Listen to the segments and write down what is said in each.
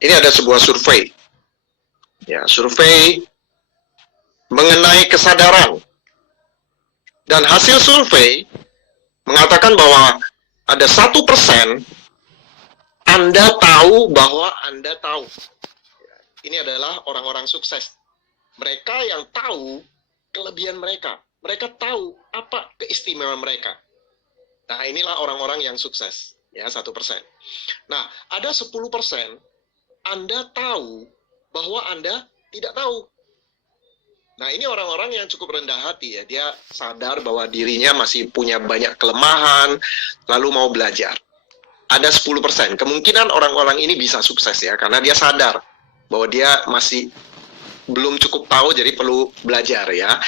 Ini ada sebuah survei. Ya, survei mengenai kesadaran. Dan hasil survei mengatakan bahwa ada 1% Anda tahu bahwa Anda tahu. Ini adalah orang-orang sukses. Mereka yang tahu kelebihan mereka. Mereka tahu apa keistimewaan mereka. Nah, inilah orang-orang yang sukses. Ya, 1%. Nah, ada 10% Anda tahu bahwa Anda tidak tahu. Nah, ini orang-orang yang cukup rendah hati ya. Dia sadar bahwa dirinya masih punya banyak kelemahan, lalu mau belajar. Ada 10%. Kemungkinan orang-orang ini bisa sukses ya, karena dia sadar bahwa dia masih belum cukup tahu, jadi perlu belajar ya.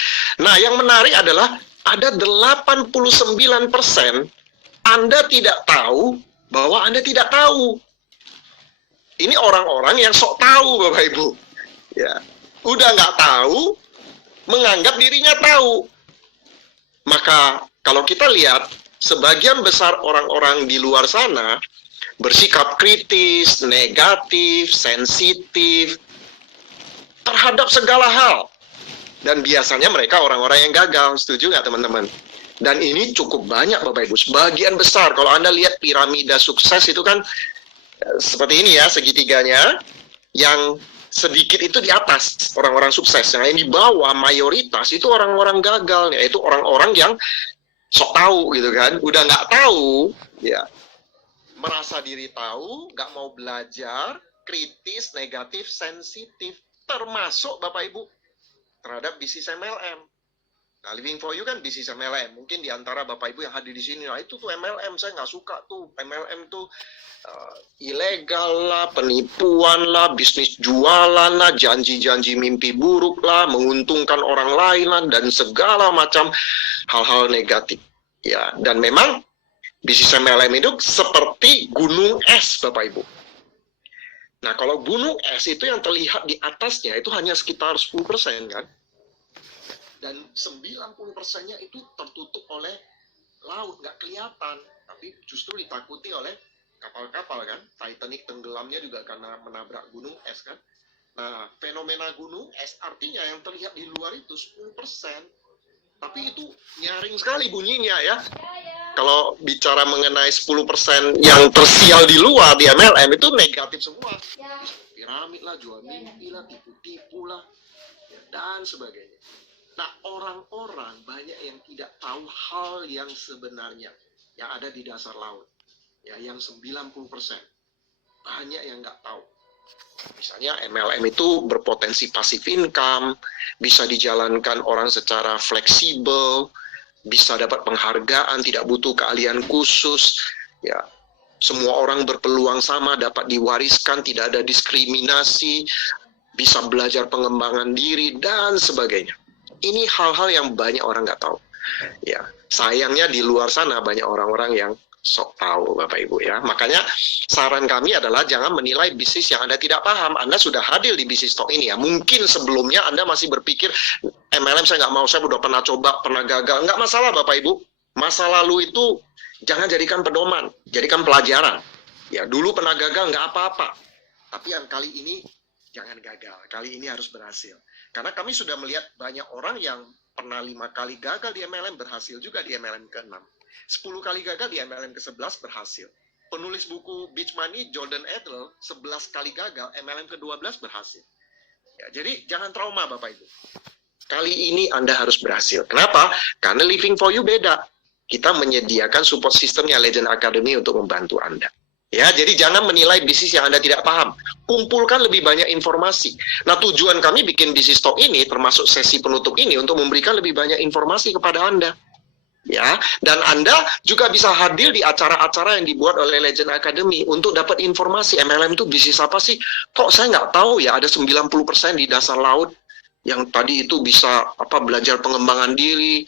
Nah, yang menarik adalah ada 89% Anda tidak tahu bahwa Anda tidak tahu. Ini orang-orang yang sok tahu, Bapak Ibu. Ya, udah nggak tahu, menganggap dirinya tahu. Maka kalau kita lihat, sebagian besar orang-orang di luar sana bersikap kritis, negatif, sensitif terhadap segala hal. Dan biasanya mereka orang-orang yang gagal. Setuju nggak teman-teman? Dan ini cukup banyak Bapak Ibu. Sebagian besar, kalau Anda lihat piramida sukses itu kan seperti ini ya, segitiganya. Yang sedikit itu di atas orang-orang sukses. Yang di bawah mayoritas itu orang-orang gagal, yaitu orang-orang yang sok tahu gitu kan. Udah nggak tahu, ya merasa diri tahu, nggak mau belajar, kritis, negatif, sensitif, termasuk Bapak Ibu terhadap bisnis MLM. Nah, Living for You kan bisnis MLM. Mungkin di antara Bapak Ibu yang hadir di sini, nah itu tuh MLM, saya nggak suka tuh. MLM tuh ilegal lah, penipuan lah, bisnis jualan lah, janji-janji mimpi buruk lah, menguntungkan orang lain lah, dan segala macam hal-hal negatif. Ya, dan memang bisnis MLM itu seperti gunung es, Bapak Ibu. Nah, kalau gunung es itu yang terlihat di atasnya itu hanya sekitar 10% kan? Dan 90%-nya itu tertutup oleh laut, nggak kelihatan. Tapi justru ditakuti oleh kapal-kapal kan. Titanic tenggelamnya juga karena menabrak gunung es kan. Nah, fenomena gunung es artinya yang terlihat di luar itu 10%. Tapi itu nyaring sekali bunyinya ya. Kalau bicara mengenai 10% yang tersial di luar di MLM itu negatif semua. Piramid lah, jual mimpi lah, tipu-tipu lah, dan sebagainya. Nah, orang-orang banyak yang tidak tahu hal yang sebenarnya yang ada di dasar laut. Ya, yang 90%. Banyak yang nggak tahu. Misalnya MLM itu berpotensi passive income, bisa dijalankan orang secara fleksibel, bisa dapat penghargaan, tidak butuh keahlian khusus. Ya, semua orang berpeluang sama, dapat diwariskan, tidak ada diskriminasi, bisa belajar pengembangan diri, dan sebagainya. Ini hal-hal yang banyak orang nggak tahu. Ya, sayangnya di luar sana banyak orang-orang yang sok tahu, Bapak Ibu ya. Makanya saran kami adalah jangan menilai bisnis yang Anda tidak paham. Anda sudah hadir di bisnis stok ini ya. Mungkin sebelumnya Anda masih berpikir MLM saya nggak mau, saya udah pernah coba, pernah gagal. Nggak masalah Bapak Ibu. Masa lalu itu jangan jadikan pedoman, jadikan pelajaran. Ya, dulu pernah gagal nggak apa-apa. Tapi yang kali ini jangan gagal. Kali ini harus berhasil. Karena kami sudah melihat banyak orang yang pernah 5 kali gagal di MLM berhasil juga di MLM ke-6. 10 kali gagal di MLM ke-11 berhasil. Penulis buku Beach Money, Jordan Adler, 11 kali gagal, MLM ke-12 berhasil. Ya, jadi jangan trauma Bapak Ibu. Kali ini Anda harus berhasil. Kenapa? Karena Living for You beda. Kita menyediakan support systemnya Legend Academy untuk membantu Anda. Ya, jadi jangan menilai bisnis yang Anda tidak paham. Kumpulkan lebih banyak informasi. Nah, tujuan kami bikin bisnis talk ini, termasuk sesi penutup ini, untuk memberikan lebih banyak informasi kepada Anda. Ya, dan Anda juga bisa hadir di acara-acara yang dibuat oleh Legend Academy untuk dapat informasi MLM itu bisnis apa sih? Kok saya nggak tahu ya, ada 90% di dasar laut yang tadi itu bisa belajar pengembangan diri,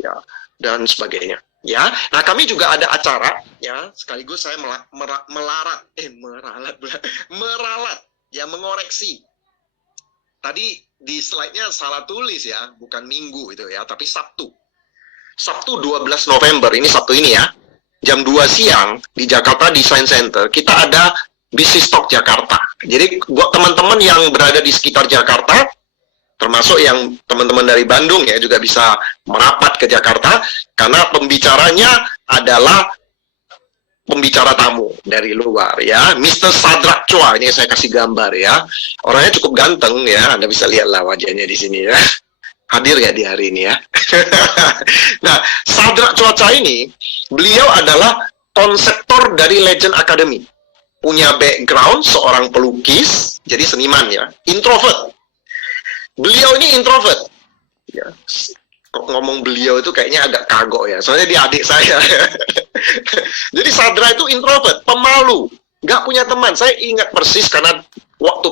ya, dan sebagainya. Ya, nah kami juga ada acara, ya, sekaligus saya meralat, ya, mengoreksi. Tadi di slide-nya salah tulis ya, bukan minggu itu ya, tapi Sabtu. Sabtu 12 November, ini Sabtu ini ya, jam 2 siang di Jakarta Design Center, kita ada Bisnis Talk Jakarta. Jadi buat teman-teman yang berada di sekitar Jakarta, termasuk yang teman-teman dari Bandung ya, juga bisa merapat ke Jakarta, karena pembicaranya adalah pembicara tamu dari luar ya, Mr. Sadrak Chua. Ini saya kasih gambar ya, orangnya cukup ganteng ya, Anda bisa lihatlah wajahnya di sini ya. Hadir ya di hari ini ya. Nah, Sadrak Chua ini, beliau adalah konseptor dari Legend Academy. Punya background seorang pelukis, jadi seniman ya, introvert. Beliau ini introvert. Ya. Ngomong beliau itu kayaknya agak kagok ya, soalnya dia adik saya. Jadi Sadra itu introvert, pemalu, nggak punya teman. Saya ingat persis karena waktu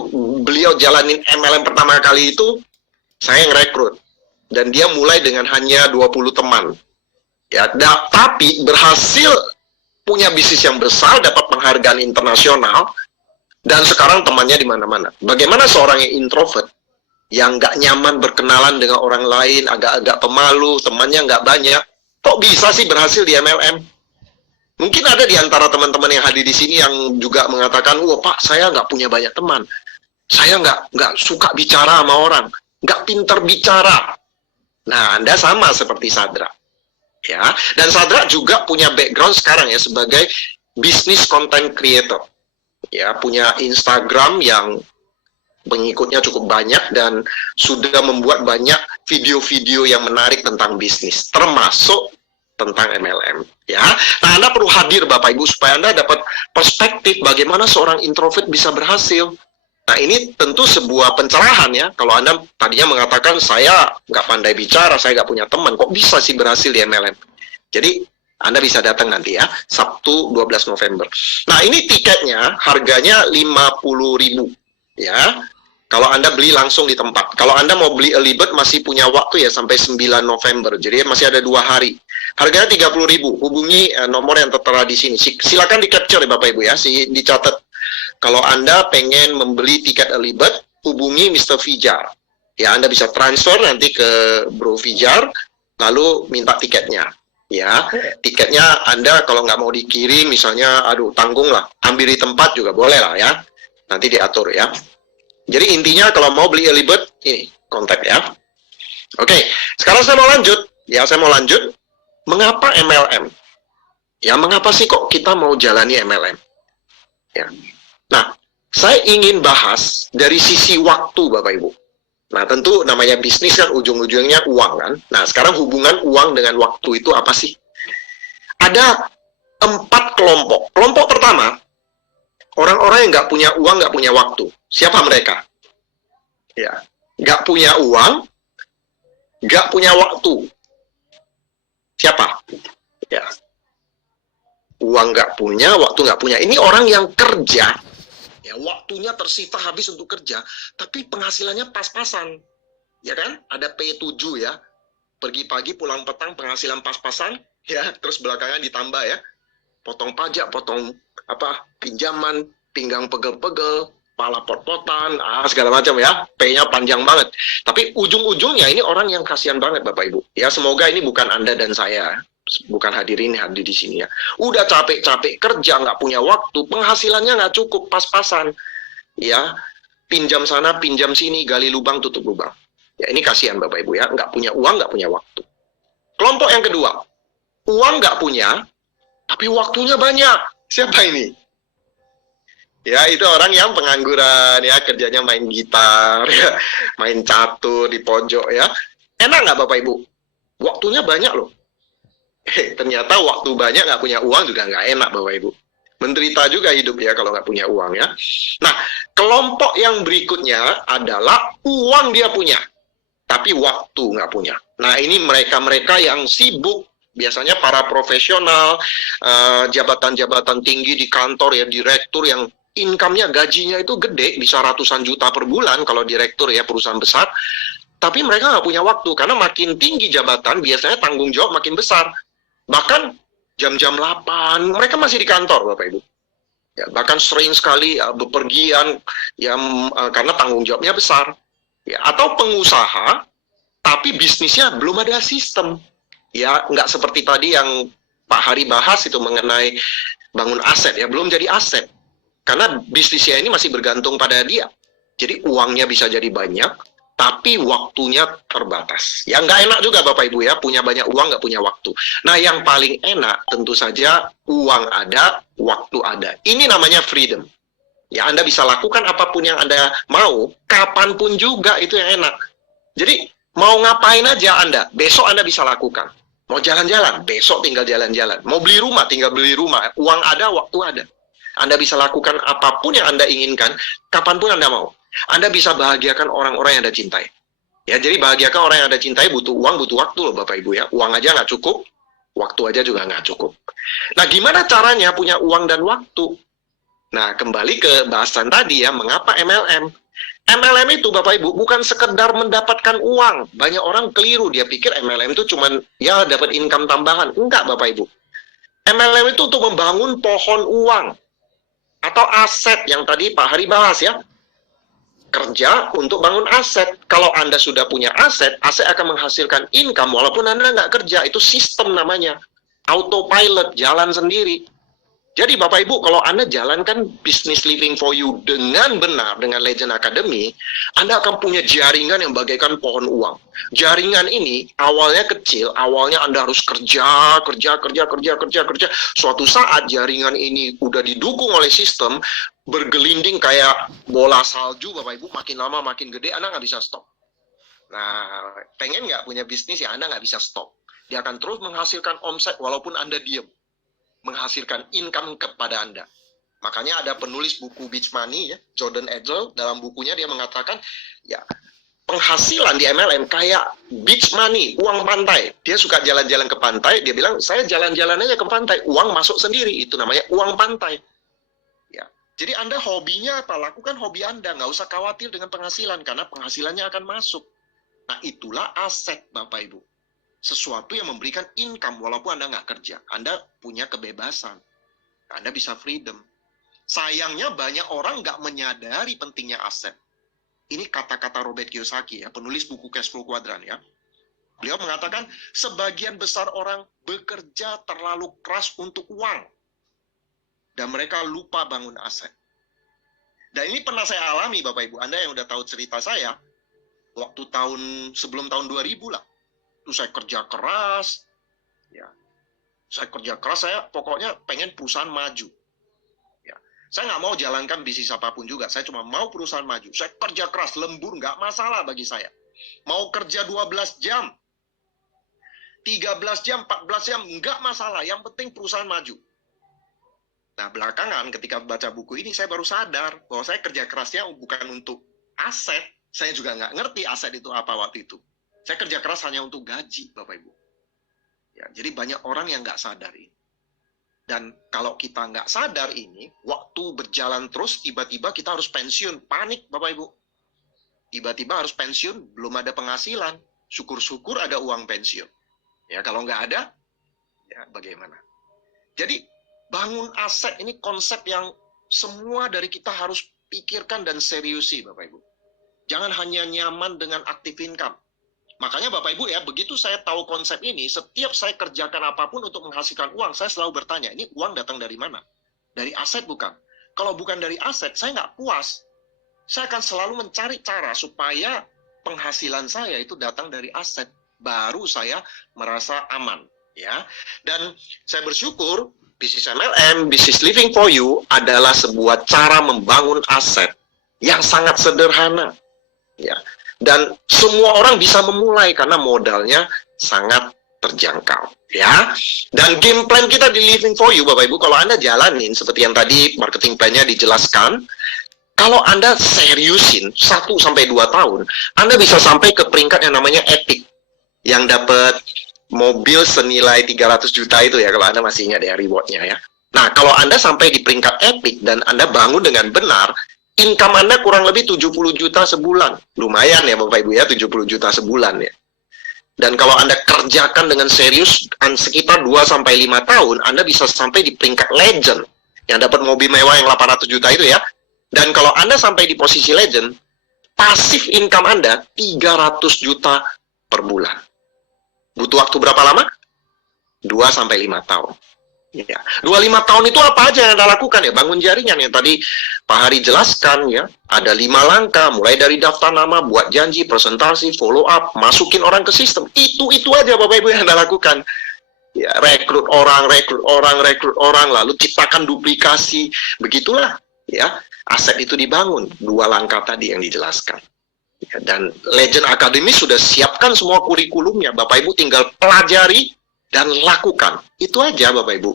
beliau jalanin MLM pertama kali itu, saya ngerekrut. Dan dia mulai dengan hanya 20 teman. Ya, tapi berhasil punya bisnis yang besar, dapat penghargaan internasional, dan sekarang temannya di mana-mana. Bagaimana seorang yang introvert, yang nggak nyaman berkenalan dengan orang lain, agak-agak pemalu, temannya nggak banyak, kok bisa sih berhasil di MLM? Mungkin ada di antara teman-teman yang hadir di sini yang juga mengatakan, wah Pak, saya nggak punya banyak teman, saya nggak suka bicara sama orang, nggak pinter bicara. Nah, Anda sama seperti Sadra. Ya, dan Sadra juga punya background sekarang ya sebagai bisnis content creator. Ya, punya Instagram yang pengikutnya cukup banyak dan sudah membuat banyak video-video yang menarik tentang bisnis, termasuk tentang MLM. Ya, nah Anda perlu hadir Bapak Ibu supaya Anda dapat perspektif bagaimana seorang introvert bisa berhasil. Nah, ini tentu sebuah pencerahan ya. Kalau Anda tadinya mengatakan saya nggak pandai bicara, saya nggak punya teman, kok bisa sih berhasil di MLM? Jadi Anda bisa datang nanti ya, Sabtu 12 November. Nah, ini tiketnya harganya 50.000 ya. Kalau Anda beli langsung di tempat. Kalau Anda mau beli early bird masih punya waktu ya sampai 9 November. Jadi masih ada 2 hari. Harganya 30.000. Hubungi nomor yang tertera di sini. Silakan di-capture ya Bapak Ibu ya, dicatat. Kalau Anda pengen membeli tiket early bird, hubungi Mr. Fijar. Ya, Anda bisa transfer nanti ke Bro Fijar, lalu minta tiketnya. Ya, tiketnya Anda kalau nggak mau dikirim, misalnya, aduh tanggung lah, ambil di tempat juga boleh lah ya. Nanti diatur ya. Jadi intinya kalau mau beli early bird, ini kontak ya. Oke, sekarang saya mau lanjut. Ya, saya mau lanjut. Mengapa MLM? Ya, mengapa sih kok kita mau jalani MLM? Ya. Nah, saya ingin bahas dari sisi waktu, Bapak Ibu. Nah, tentu namanya bisnis kan ujung-ujungnya uang kan. Nah, sekarang hubungan uang dengan waktu itu apa sih? Ada 4 kelompok. Kelompok pertama, orang-orang yang nggak punya uang, nggak punya waktu. Siapa mereka? Ya, nggak punya uang, nggak punya waktu. Siapa? Ya, uang nggak punya, waktu nggak punya. Ini orang yang kerja, ya waktunya tersita habis untuk kerja, tapi penghasilannya pas-pasan. Ya kan? Ada P7 ya. Pergi pagi, pulang petang, penghasilan pas-pasan, ya, terus belakangan ditambah ya. Potong pajak, potong pinjaman, pinggang pegel-pegel, pala pot-potan, segala macam ya. P-nya panjang banget. Tapi ujung-ujungnya ini orang yang kasihan banget Bapak Ibu. Ya, semoga ini bukan Anda dan saya. Bukan hadir di sini ya. Udah capek-capek kerja, nggak punya waktu, penghasilannya nggak cukup, pas-pasan. Ya, pinjam sana, pinjam sini, gali lubang, tutup lubang. Ya, ini kasihan Bapak Ibu ya, nggak punya uang, nggak punya waktu. Kelompok yang kedua, uang nggak punya, tapi waktunya banyak. Siapa ini? Ya, itu orang yang pengangguran ya, kerjanya main gitar, ya, main catur di pojok ya. Enak nggak Bapak Ibu? Waktunya banyak loh. Ternyata waktu banyak nggak punya uang juga nggak enak Bapak Ibu. Menderita juga hidup ya kalau nggak punya uang ya. Nah, kelompok yang berikutnya adalah uang dia punya, tapi waktu nggak punya. Nah, ini mereka-mereka yang sibuk, biasanya para profesional, jabatan-jabatan tinggi di kantor ya, direktur yang income-nya, gajinya itu gede, bisa ratusan juta per bulan kalau direktur ya, perusahaan besar. Tapi mereka nggak punya waktu, karena makin tinggi jabatan, biasanya tanggung jawab makin besar. Bahkan jam-jam 8, mereka masih di kantor, Bapak Ibu. Ya, bahkan sering sekali bepergian, ya, karena tanggung jawabnya besar. Ya, atau pengusaha, tapi bisnisnya belum ada sistem. Ya, nggak seperti tadi yang Pak Hari bahas itu mengenai bangun aset, ya, belum jadi aset. Karena bisnisnya ini masih bergantung pada dia. Jadi uangnya bisa jadi banyak, tapi waktunya terbatas. Ya nggak enak juga Bapak Ibu ya, punya banyak uang nggak punya waktu. Nah yang paling enak tentu saja uang ada, waktu ada. Ini namanya freedom. Ya Anda bisa lakukan apapun yang Anda mau, kapanpun juga, itu yang enak. Jadi mau ngapain aja Anda, besok Anda bisa lakukan. Mau jalan-jalan, besok tinggal jalan-jalan. Mau beli rumah, tinggal beli rumah. Uang ada, waktu ada. Anda bisa lakukan apapun yang Anda inginkan, kapanpun Anda mau. Anda bisa bahagiakan orang-orang yang Anda cintai. Ya, jadi bahagiakan orang yang Anda cintai butuh uang, butuh waktu loh Bapak Ibu ya. Uang aja nggak cukup, waktu aja juga nggak cukup. Nah, gimana caranya punya uang dan waktu? Nah, kembali ke bahasan tadi ya, mengapa MLM? MLM itu Bapak Ibu bukan sekedar mendapatkan uang. Banyak orang keliru, dia pikir MLM itu cuman ya dapat income tambahan. Enggak Bapak Ibu. MLM itu untuk membangun pohon uang atau aset yang tadi Pak Hari bahas ya. Kerja untuk bangun aset. Kalau Anda sudah punya aset, aset akan menghasilkan income walaupun Anda nggak kerja. Itu sistem namanya. Autopilot, jalan sendiri. Jadi Bapak Ibu, kalau Anda jalankan bisnis living for you dengan benar, dengan Legend Academy, Anda akan punya jaringan yang bagaikan pohon uang. Jaringan ini awalnya kecil, awalnya Anda harus kerja. Suatu saat jaringan ini udah didukung oleh sistem, bergelinding kayak bola salju Bapak Ibu, makin lama makin gede, Anda nggak bisa stop. Nah, pengen nggak punya bisnis ya Anda nggak bisa stop. Dia akan terus menghasilkan omset walaupun Anda diem. Menghasilkan income kepada Anda. Makanya ada penulis buku Beach Money ya, Jordan Edel, dalam bukunya dia mengatakan ya penghasilan di MLM kayak beach money, uang pantai. Dia suka jalan-jalan ke pantai, dia bilang saya jalan-jalan aja ke pantai, uang masuk sendiri, itu namanya uang pantai. Ya. Jadi Anda hobinya apa? Lakukan hobi Anda, nggak usah khawatir dengan penghasilan karena penghasilannya akan masuk. Nah, itulah aset Bapak Ibu. Sesuatu yang memberikan income walaupun Anda nggak kerja. Anda punya kebebasan. Anda bisa freedom. Sayangnya banyak orang nggak menyadari pentingnya aset. Ini kata-kata Robert Kiyosaki ya, penulis buku Cash Flow Quadrant ya. Beliau mengatakan, sebagian besar orang bekerja terlalu keras untuk uang. Dan mereka lupa bangun aset. Dan ini pernah saya alami Bapak Ibu. Anda yang udah tahu cerita saya, waktu sebelum tahun 2000 lah. Itu saya kerja keras, ya. Saya pokoknya pengen perusahaan maju. Ya. Saya nggak mau jalankan bisnis apapun juga, saya cuma mau perusahaan maju. Saya kerja keras, lembur, nggak masalah bagi saya. Mau kerja 12 jam, 13 jam, 14 jam, nggak masalah, yang penting perusahaan maju. Nah, belakangan ketika baca buku ini, saya baru sadar bahwa saya kerja kerasnya bukan untuk aset, saya juga nggak ngerti aset itu apa waktu itu. Saya kerja keras hanya untuk gaji, Bapak Ibu. Ya, jadi banyak orang yang nggak sadar ini. Dan kalau kita nggak sadar ini, waktu berjalan terus, tiba-tiba kita harus pensiun. Panik, Bapak Ibu. Tiba-tiba harus pensiun, belum ada penghasilan. Syukur-syukur ada uang pensiun. Ya, kalau nggak ada, ya bagaimana? Jadi, bangun aset ini konsep yang semua dari kita harus pikirkan dan seriusi, Bapak Ibu. Jangan hanya nyaman dengan active income. Makanya Bapak Ibu ya, begitu saya tahu konsep ini, setiap saya kerjakan apapun untuk menghasilkan uang, saya selalu bertanya, ini uang datang dari mana? Dari aset bukan? Kalau bukan dari aset, saya nggak puas. Saya akan selalu mencari cara supaya penghasilan saya itu datang dari aset. Baru saya merasa aman. Ya. Dan saya bersyukur, bisnis MLM, bisnis living for you adalah sebuah cara membangun aset yang sangat sederhana. Ya. Dan semua orang bisa memulai karena modalnya sangat terjangkau, ya. Dan game plan kita di Living for You, Bapak Ibu, kalau Anda jalanin seperti yang tadi marketing plan-nya dijelaskan, kalau Anda seriusin 1-2 tahun, Anda bisa sampai ke peringkat yang namanya epic, yang dapat mobil senilai 300 juta itu ya, kalau Anda masih ingat ya rewardnya ya. Nah, kalau Anda sampai di peringkat epic dan Anda bangun dengan benar, income Anda kurang lebih 70 juta sebulan. Lumayan ya Bapak Ibu ya, 70 juta sebulan ya. Dan kalau Anda kerjakan dengan serius, sekitar 2-5 tahun, Anda bisa sampai di peringkat legend. Yang dapat mobil mewah yang 800 juta itu ya. Dan kalau Anda sampai di posisi legend, pasif income Anda 300 juta per bulan. Butuh waktu berapa lama? 2-5 tahun. Ya. 25 tahun itu apa aja yang Anda lakukan ya? Bangun jaringan yang tadi Pak Hari jelaskan ya. Ada 5 langkah, mulai dari daftar nama, buat janji, presentasi, follow up, masukin orang ke sistem. Itu aja Bapak Ibu yang Anda lakukan. Ya, rekrut orang, lalu ciptakan duplikasi. Begitulah ya, aset itu dibangun. 2 langkah tadi yang dijelaskan. Ya, dan Legend Academy sudah siapkan semua kurikulumnya. Bapak Ibu tinggal pelajari dan lakukan. Itu aja Bapak Ibu.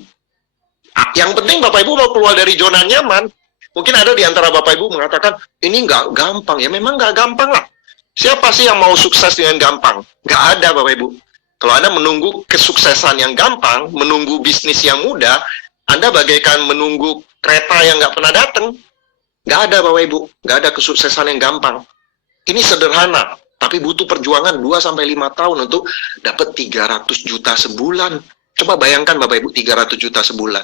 Yang penting Bapak Ibu mau keluar dari zona nyaman. Mungkin ada di antara Bapak Ibu mengatakan, ini nggak gampang. Ya memang nggak gampang lah. Siapa sih yang mau sukses dengan gampang? Nggak ada Bapak Ibu. Kalau Anda menunggu kesuksesan yang gampang, menunggu bisnis yang mudah, Anda bagaikan menunggu kereta yang nggak pernah datang. Nggak ada Bapak Ibu. Nggak ada kesuksesan yang gampang. Ini sederhana. Tapi butuh perjuangan 2-5 tahun untuk dapat 300 juta sebulan. Coba bayangkan Bapak Ibu, 300 juta sebulan.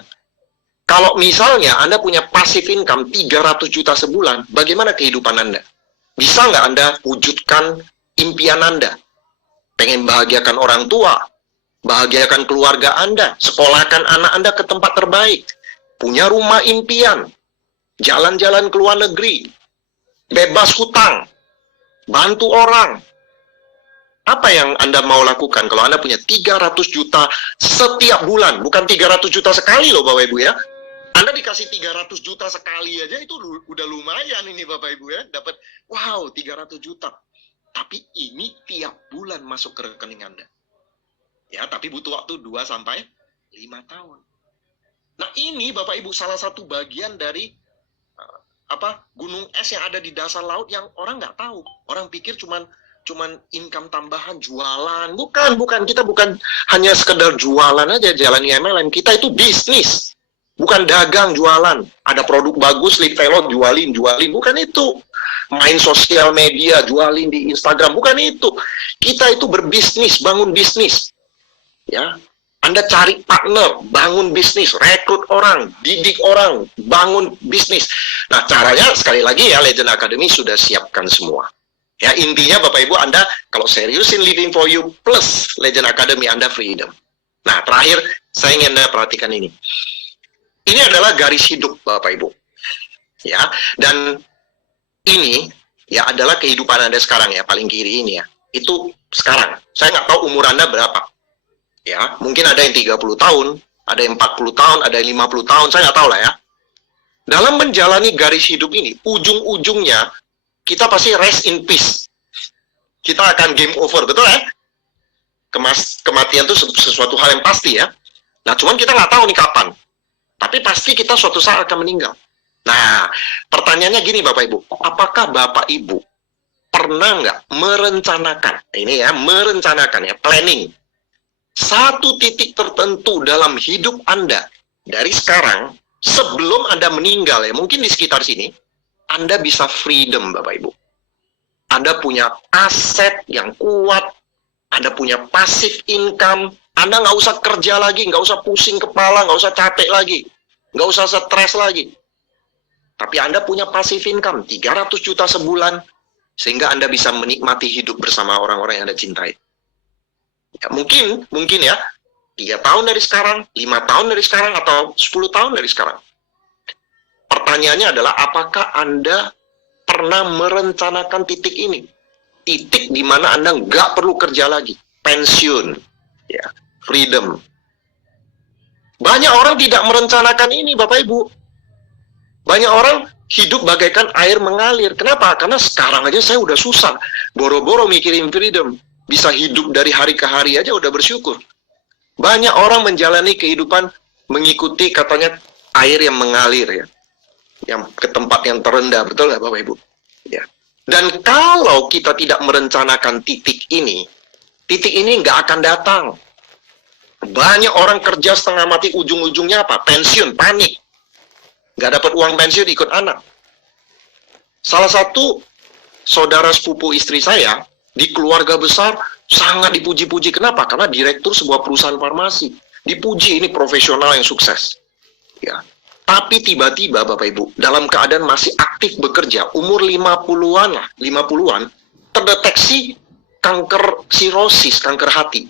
Kalau misalnya Anda punya passive income 300 juta sebulan, bagaimana kehidupan Anda? Bisa nggak Anda wujudkan impian Anda? Pengen bahagiakan orang tua, bahagiakan keluarga Anda, sekolahkan anak Anda ke tempat terbaik, punya rumah impian, jalan-jalan ke luar negeri, bebas hutang, bantu orang. Apa yang Anda mau lakukan kalau Anda punya 300 juta setiap bulan? Bukan 300 juta sekali loh Bapak Ibu ya. Anda dikasih 300 juta sekali aja itu udah lumayan ini Bapak Ibu ya. Dapat, wow 300 juta. Tapi ini tiap bulan masuk ke rekening Anda. Ya, tapi butuh waktu 2-5 tahun. Nah ini Bapak Ibu salah satu bagian dari gunung es yang ada di dasar laut yang orang nggak tahu. Orang pikir cuman income tambahan jualan. Bukan. Kita bukan hanya sekedar jualan aja, jalani MLM. Kita itu bisnis. Bukan dagang jualan. Ada produk bagus, lead fellow jualin. Bukan itu. Main sosial media, jualin di Instagram. Bukan itu. Kita itu berbisnis, bangun bisnis. Ya. Anda cari partner, bangun bisnis, rekrut orang, didik orang, bangun bisnis. Nah, caranya sekali lagi ya, Legend Academy sudah siapkan semua. Ya, intinya Bapak Ibu Anda kalau seriusin Living for You plus Legend Academy, Anda freedom. Nah, terakhir saya ingin Anda perhatikan ini. Ini adalah garis hidup Bapak Ibu. Ya, dan ini ya adalah kehidupan Anda sekarang ya, paling kiri ini ya. Itu sekarang. Saya nggak tahu umur Anda berapa. Ya, mungkin ada yang 30 tahun, ada yang 40 tahun, ada yang 50 tahun, saya nggak tahu lah ya. Dalam menjalani garis hidup ini, ujung-ujungnya kita pasti rest in peace. Kita akan game over, betul ya? Kematian itu sesuatu hal yang pasti ya. Nah, cuman kita nggak tahu nih kapan. Tapi pasti kita suatu saat akan meninggal. Nah, pertanyaannya gini Bapak Ibu, apakah Bapak Ibu pernah nggak merencanakan, ini ya, merencanakan ya, planning, satu titik tertentu dalam hidup Anda dari sekarang sebelum Anda meninggal ya, mungkin di sekitar sini Anda bisa freedom Bapak Ibu. Anda punya aset yang kuat, Anda punya passive income, Anda nggak usah kerja lagi, nggak usah pusing kepala, nggak usah capek lagi, nggak usah stres lagi. Tapi Anda punya passive income 300 juta sebulan sehingga Anda bisa menikmati hidup bersama orang-orang yang Anda cintai. Ya, mungkin ya 3 tahun dari sekarang, 5 tahun dari sekarang, atau 10 tahun dari sekarang. Pertanyaannya adalah apakah Anda pernah merencanakan titik ini? Titik di mana Anda nggak perlu kerja lagi, pensiun, ya, freedom. Banyak orang tidak merencanakan ini Bapak Ibu. Banyak orang hidup bagaikan air mengalir. Kenapa? Karena sekarang aja saya udah susah, boro-boro mikirin freedom. Bisa hidup dari hari ke hari aja udah bersyukur. Banyak orang menjalani kehidupan mengikuti katanya air yang mengalir ya. Yang ke tempat yang terendah, betul nggak Bapak Ibu? Ya. Dan kalau kita tidak merencanakan titik ini nggak akan datang. Banyak orang kerja setengah mati, ujung-ujungnya apa? Pensiun, panik. Nggak dapat uang pensiun, ikut anak. Salah satu saudara sepupu istri saya, di keluarga besar sangat dipuji-puji. Kenapa? Karena direktur sebuah perusahaan farmasi. Dipuji, ini profesional yang sukses. Ya. Tapi tiba-tiba Bapak Ibu, dalam keadaan masih aktif bekerja, umur 50-an lah, 50-an, terdeteksi kanker sirosis, kanker hati.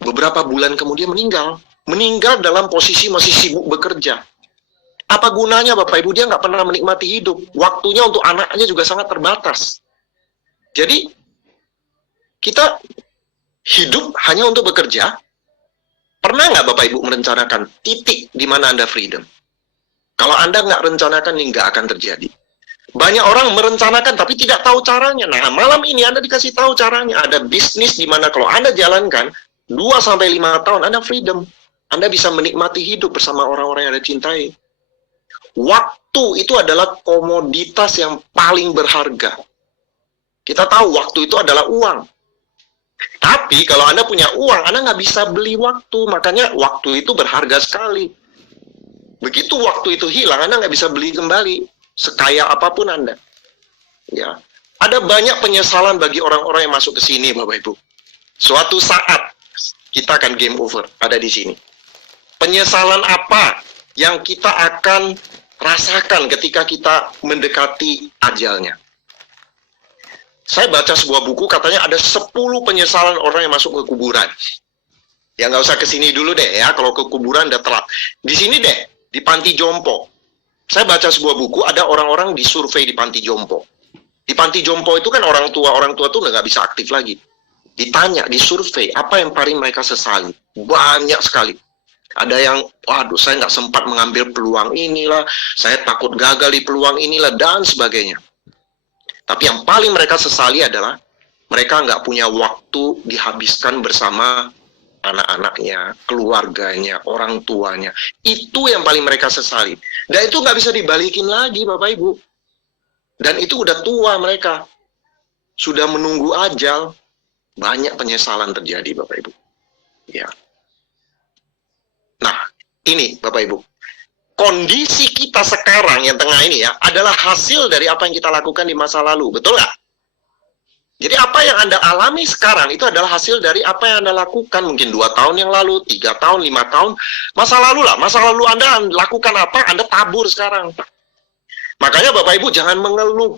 Beberapa bulan kemudian meninggal. meninggal dalam posisi masih sibuk bekerja. Apa gunanya Bapak Ibu? Dia nggak pernah menikmati hidup. Waktunya untuk anaknya juga sangat terbatas. Jadi, kita hidup hanya untuk bekerja. Pernah nggak Bapak Ibu merencanakan titik di mana Anda freedom? Kalau Anda nggak rencanakan, ini nggak akan terjadi. Banyak orang merencanakan tapi tidak tahu caranya. Nah, malam ini Anda dikasih tahu caranya. Ada bisnis di mana kalau Anda jalankan, 2-5 tahun Anda freedom. Anda bisa menikmati hidup bersama orang-orang yang Anda cintai. Waktu itu adalah komoditas yang paling berharga. Kita tahu waktu itu adalah uang. Tapi kalau Anda punya uang, Anda nggak bisa beli waktu. Makanya waktu itu berharga sekali. Begitu waktu itu hilang, Anda nggak bisa beli kembali. Sekaya apapun Anda. Ya. Ada banyak penyesalan bagi orang-orang yang masuk ke sini, Bapak Ibu. Suatu saat, kita akan game over. Ada di sini. Penyesalan apa yang kita akan rasakan ketika kita mendekati ajalnya? Saya baca sebuah buku, katanya ada 10 penyesalan orang yang masuk ke kuburan. Ya nggak usah ke sini dulu deh ya, kalau ke kuburan udah telat. Di sini deh, di panti jompo. Saya baca sebuah buku, ada orang-orang disurvei di panti jompo. Di panti jompo itu kan orang tua tuh udah nggak bisa aktif lagi. Ditanya, disurvei, apa yang paling mereka sesali? Banyak sekali. Ada yang, waduh saya nggak sempat mengambil peluang inilah, saya takut gagal di peluang inilah, dan sebagainya. Tapi yang paling mereka sesali adalah, mereka nggak punya waktu dihabiskan bersama anak-anaknya, keluarganya, orang tuanya. Itu yang paling mereka sesali. Dan itu nggak bisa dibalikin lagi, Bapak Ibu. Dan itu udah tua mereka. Sudah menunggu ajal, banyak penyesalan terjadi, Bapak Ibu. Ya. Nah, ini Bapak Ibu, kondisi kita sekarang yang tengah ini ya, adalah hasil dari apa yang kita lakukan di masa lalu, betul nggak? Jadi apa yang Anda alami sekarang itu adalah hasil dari apa yang Anda lakukan mungkin 2 tahun yang lalu, 3 tahun, 5 tahun, masa lalu lah. Masa lalu Anda lakukan apa, Anda tabur sekarang. Makanya Bapak Ibu jangan mengeluh.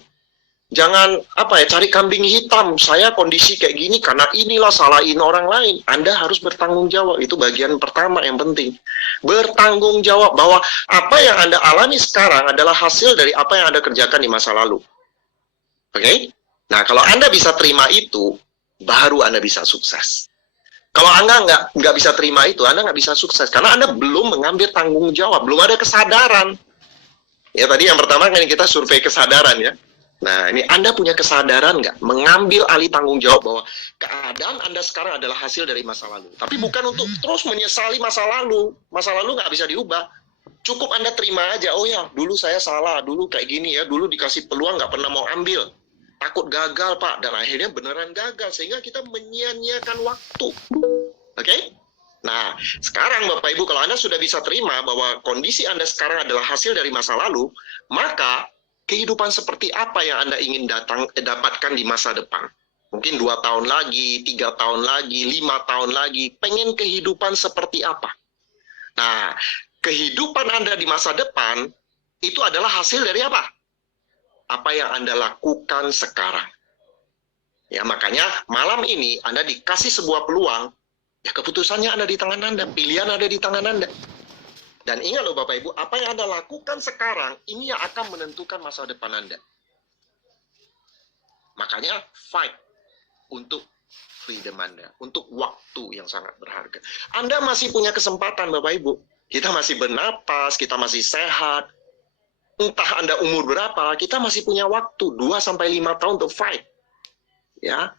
Jangan cari kambing hitam. Saya kondisi kayak gini karena inilah, salahin orang lain. Anda harus bertanggung jawab. Itu bagian pertama yang penting. Bertanggung jawab bahwa apa yang Anda alami sekarang adalah hasil dari apa yang Anda kerjakan di masa lalu. Oke? Nah, kalau Anda bisa terima itu, baru Anda bisa sukses. Kalau Anda nggak bisa terima itu, Anda nggak bisa sukses. Karena Anda belum mengambil tanggung jawab. Belum ada kesadaran. Ya, tadi yang pertama kan kita survei kesadaran ya. Nah, ini Anda punya kesadaran nggak? Mengambil alih tanggung jawab bahwa keadaan Anda sekarang adalah hasil dari masa lalu. Tapi bukan untuk terus menyesali masa lalu. Masa lalu nggak bisa diubah. Cukup Anda terima aja, oh ya, dulu saya salah, dulu kayak gini ya, dulu dikasih peluang nggak pernah mau ambil. Takut gagal, Pak. Dan akhirnya beneran gagal. Sehingga kita menyia-nyiakan waktu. Oke? Nah, sekarang Bapak Ibu, kalau Anda sudah bisa terima bahwa kondisi Anda sekarang adalah hasil dari masa lalu, maka kehidupan seperti apa yang Anda ingin dapatkan di masa depan? Mungkin 2 tahun lagi, 3 tahun lagi, 5 tahun lagi. Pengen kehidupan seperti apa? Nah, kehidupan Anda di masa depan, itu adalah hasil dari apa? Apa yang Anda lakukan sekarang. Ya, makanya malam ini Anda dikasih sebuah peluang, ya keputusannya ada di tangan Anda, pilihan ada di tangan Anda. Dan ingat loh Bapak Ibu, apa yang Anda lakukan sekarang, ini yang akan menentukan masa depan Anda. Makanya fight untuk freedom Anda, untuk waktu yang sangat berharga. Anda masih punya kesempatan Bapak Ibu. Kita masih bernapas, kita masih sehat. Entah Anda umur berapa, kita masih punya waktu 2-5 tahun untuk fight. Ya.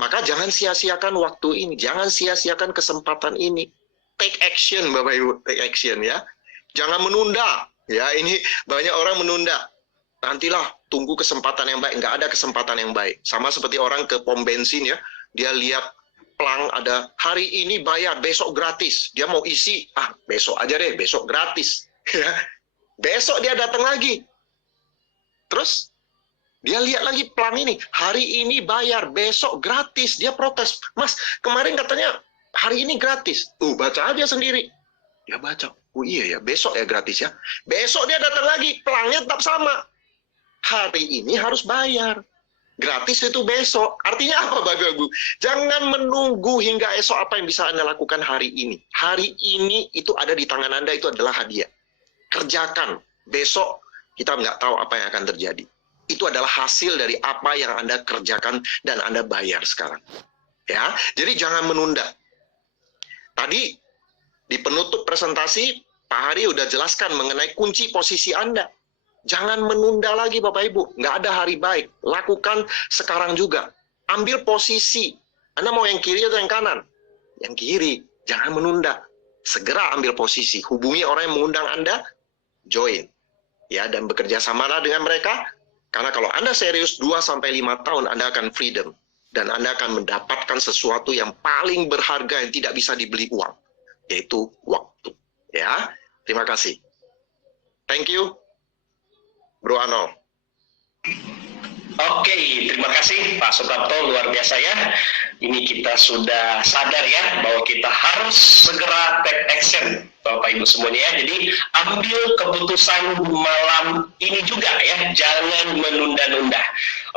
Maka jangan sia-siakan waktu ini, jangan sia-siakan kesempatan ini. Take action Bapak Ibu, take action ya. Jangan menunda. Ya, ini banyak orang menunda. Nantilah tunggu kesempatan yang baik. Nggak ada kesempatan yang baik. Sama seperti orang ke pom bensin ya. Dia lihat plang ada hari ini bayar, besok gratis. Dia mau isi, besok aja deh, besok gratis. Ya. Besok dia datang lagi. Terus dia lihat lagi plang ini, hari ini bayar, besok gratis. Dia protes, Mas, kemarin katanya hari ini gratis. Baca aja sendiri. Dia baca, oh iya ya, besok ya gratis ya. Besok dia datang lagi, pelangnya tetap sama. Hari ini harus bayar. gratis itu besok. Artinya apa Bapak Ibu? Jangan menunggu hingga esok apa yang bisa Anda lakukan hari ini. Hari ini itu ada di tangan Anda, itu adalah hadiah. Kerjakan. Besok kita nggak tahu apa yang akan terjadi. Itu adalah hasil dari apa yang Anda kerjakan dan Anda bayar sekarang. Ya, jadi jangan menunda. Tadi di penutup presentasi, Pak Hari udah jelaskan mengenai kunci posisi Anda. Jangan menunda lagi Bapak Ibu, nggak ada hari baik. Lakukan sekarang juga. Ambil posisi. Anda mau yang kiri atau yang kanan? Yang kiri, jangan menunda. Segera ambil posisi. Hubungi orang yang mengundang Anda, join. Ya, dan bekerja samalah dengan mereka. Karena kalau Anda serius 2-5 tahun, Anda akan freedom. Dan Anda akan mendapatkan sesuatu yang paling berharga yang tidak bisa dibeli uang. Yaitu waktu. Ya, terima kasih. Thank you. Bro Anol. Oke, terima kasih Pak Suprapto, luar biasa ya. Ini kita sudah sadar ya bahwa kita harus segera take action Bapak Ibu semuanya ya. Jadi ambil keputusan malam ini juga ya, jangan menunda-nunda.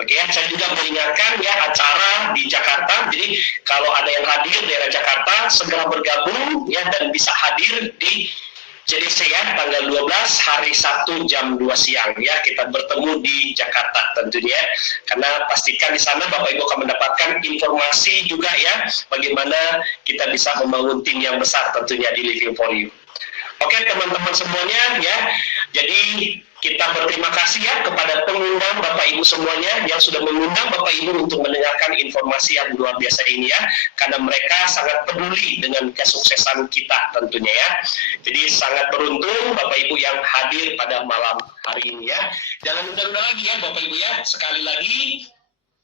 Oke ya, saya juga mengingatkan ya acara di Jakarta. Jadi kalau ada yang hadir daerah Jakarta segera bergabung ya dan bisa hadir di JDC ya, tanggal 12 hari Sabtu jam 2 siang ya, kita bertemu di Jakarta tentunya, karena pastikan di sana Bapak Ibu akan mendapatkan informasi juga ya, bagaimana kita bisa membangun tim yang besar tentunya di Living for You. Oke teman-teman semuanya ya, jadi kita berterima kasih ya kepada pengundang Bapak Ibu semuanya yang sudah mengundang Bapak Ibu untuk mendengarkan informasi yang luar biasa ini ya, karena mereka sangat peduli dengan kesuksesan kita tentunya ya. Jadi sangat beruntung Bapak Ibu yang hadir pada malam hari ini ya. Jangan tunda-tunda lagi ya Bapak Ibu ya, sekali lagi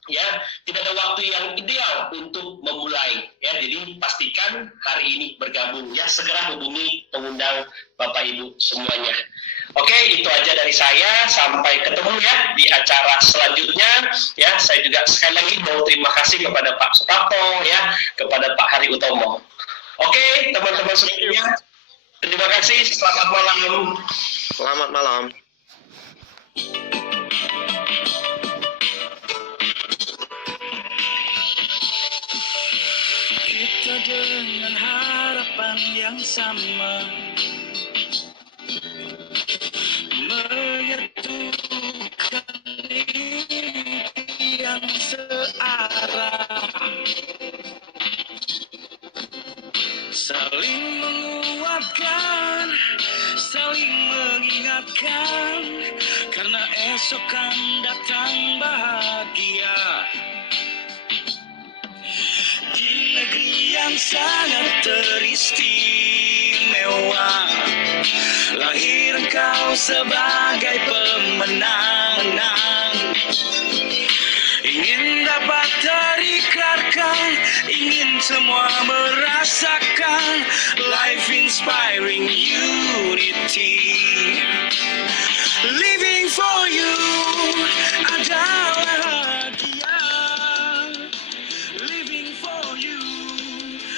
ya, tidak ada waktu yang ideal untuk memulai ya, jadi pastikan hari ini bergabung ya, segera hubungi pengundang Bapak Ibu semuanya. Oke, itu aja dari saya, sampai ketemu ya di acara selanjutnya ya. Saya juga sekali lagi mau terima kasih kepada Pak Suprapto ya, kepada Pak Hari Utomo. Oke teman-teman semuanya, terima kasih, selamat malam. Selamat malam. Dengan harapan yang sama, menyatukan mimpi yang searah, saling menguatkan, saling mengingatkan, karena esok kan datang bahagia. Di negeri yang sangat teristimewa, lahir engkau sebagai pemenang. Ingin dapat terikrarkan, ingin semua merasakan life inspiring unity. Living for you adalah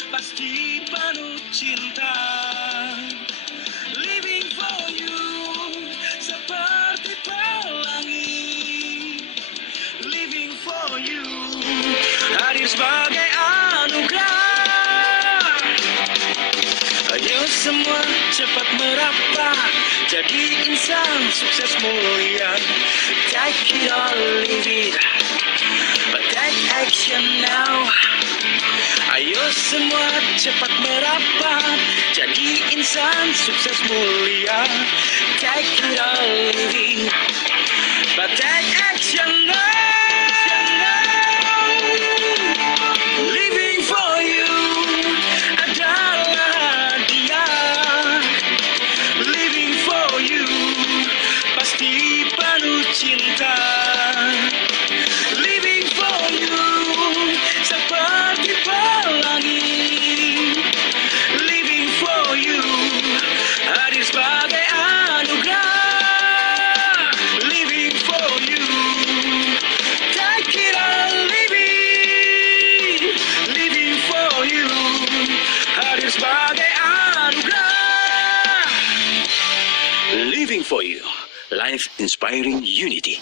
pasti penuh cinta. Living for you seperti pelangi. Living for you hadir sebagai anugerah. Ayo semua cepat merapat, jadi insan sukses mulia. Take it or leave it, but take action now. Ayo semua cepat merapat, jadi insan sukses mulia. Take it or leave it, but take action now. Living for you adalah dia. Living for you pasti penuh cinta. Living for you seperti pelangi. Living for you hadir sebagai anugerah. Living for you, take it or leave it. Living for you hadir sebagai anugerah. Living for you, life inspiring unity.